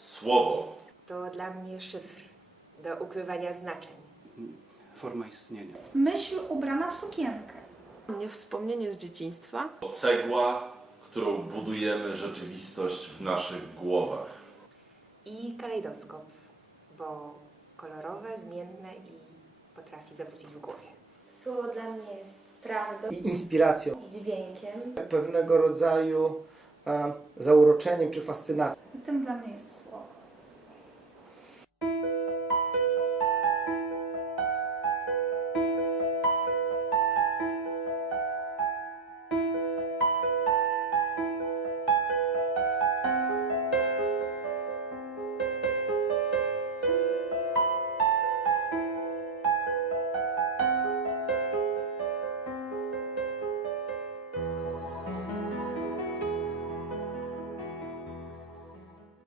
Słowo To dla mnie szyfr do ukrywania znaczeń. Forma istnienia. Myśl ubrana w sukienkę. Mnie wspomnienie z dzieciństwa. to cegła, którą budujemy rzeczywistość w naszych głowach. I kalejdoskop, bo kolorowe, zmienne i potrafi zawrócić w głowie. Słowo dla mnie jest prawdą i inspiracją, i dźwiękiem. pewnego rodzaju e, zauroczeniem czy fascynacją. I tym dla mnie jest